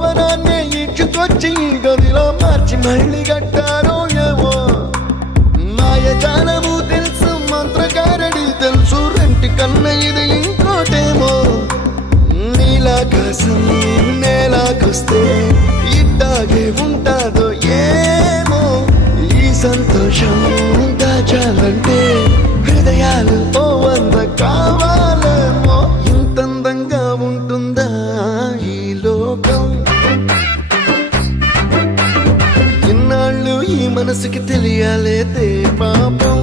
భవనాన్ని ఇచ్చుకొచ్చి గదిలో మార్చి మళ్ళీ కట్టారో ఏమో మాయజాలము తెలుసు మంత్రకారడి తెలుసు రెంటి కన్న ఇది ఇంకోటేమో నీలాకాశం నేలాకొస్తే ఇట్టాగే ఉంటాదో ఏమో ఈ సంతోషం దాచాలంటే హృదయాలు ఓ వంద కావాలేమో ఇంతందంగా ఉంటుందా ఈ లోకం ఇన్నాళ్ళు ఈ మనసుకి తెలియాలేదే పాపం